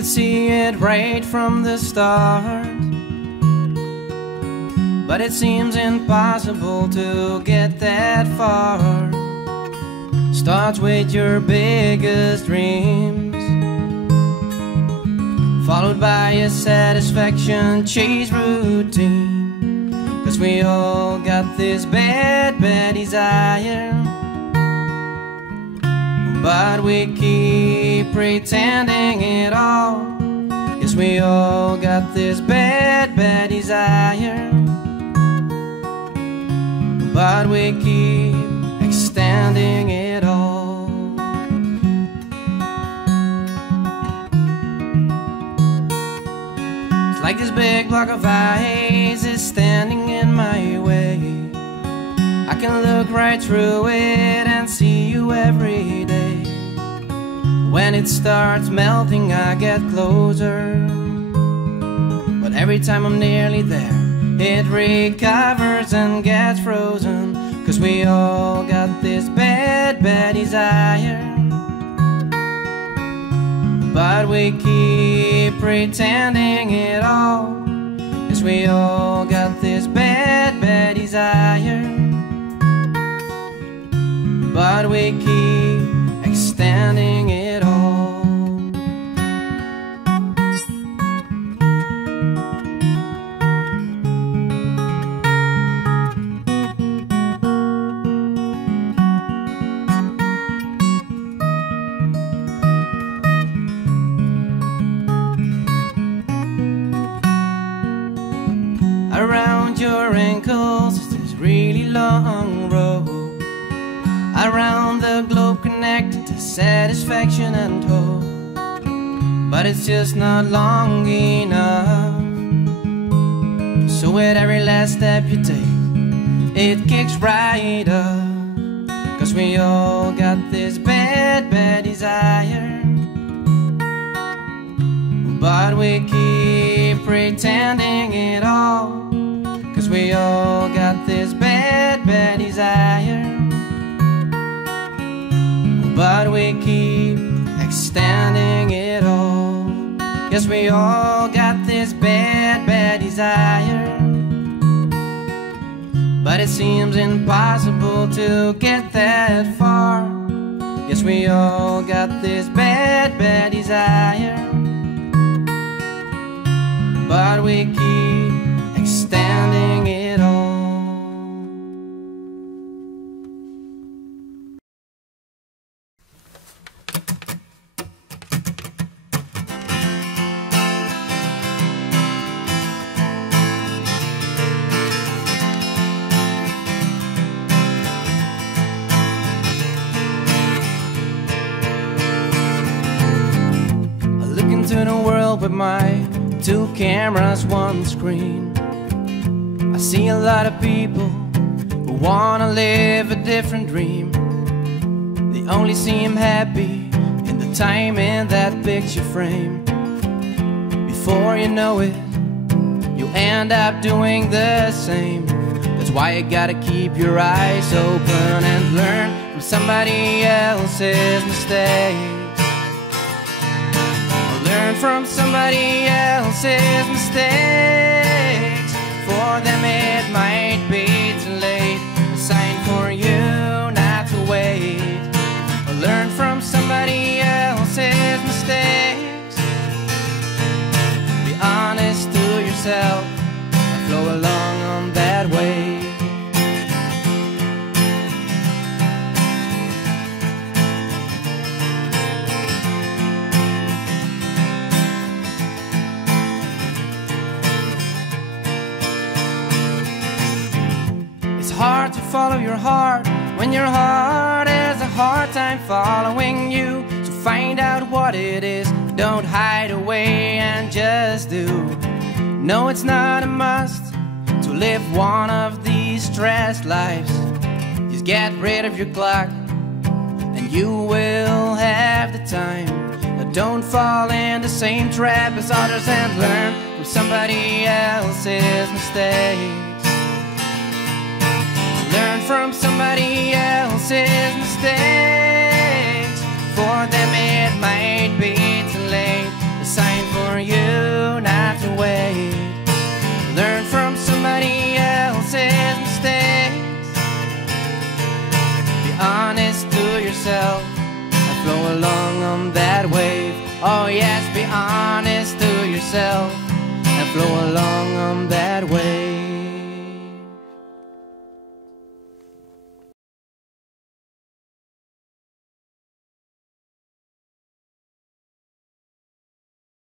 could see it right from the start, but it seems impossible to get that far. Starts with your biggest dreams, followed by a satisfaction chase routine. 'Cause we all got this bad, bad desire, but we keep pretending it all. Yes, we all got this bad, bad desire, but we keep extending it all. It's like this big block of ice is standing in my way. I can look right through it and see you every day. When it starts melting, I get closer, but every time I'm nearly there, it recovers and gets frozen. 'Cause we all got this bad, bad desire, but we keep pretending it all. Yes, we all got this bad, bad desire, but we keep extending it all. Around your ankles is this really long rope, around the globe connected to satisfaction and hope. But it's just not long enough, so with every last step you take, it kicks right up. 'Cause we all got this bad, bad desire, but we keep pretending it all. 'Cause we all got this bad, bad desire, but we keep extending it all. Yes, we all got this bad, bad desire, but it seems impossible to get that far. Yes, we all got this bad, bad desire, but we keep extending it all. I look into the world with my two cameras, one screen. I see a lot of people who wanna live a different dream. They only seem happy in the time in that picture frame. Before you know it, you end up doing the same. That's why you gotta keep your eyes open and learn from somebody else's mistakes. Learn from somebody else's mistakes. For them it might be too late, a sign for you not to wait. Learn from somebody else's mistakes. Be honest to yourself and flow along on that way. It's hard to follow your heart when your heart has a hard time following you. So find out what it is, don't hide away and just do. No, it's not a must to live one of these stressed lives. Just get rid of your clock and you will have the time. Now don't fall in the same trap as others and learn from somebody else's mistakes. Learn from somebody else's mistakes. For them it might be too late, a sign yourself and flow along on that wave. Oh yes, be honest to yourself and flow along on that wave.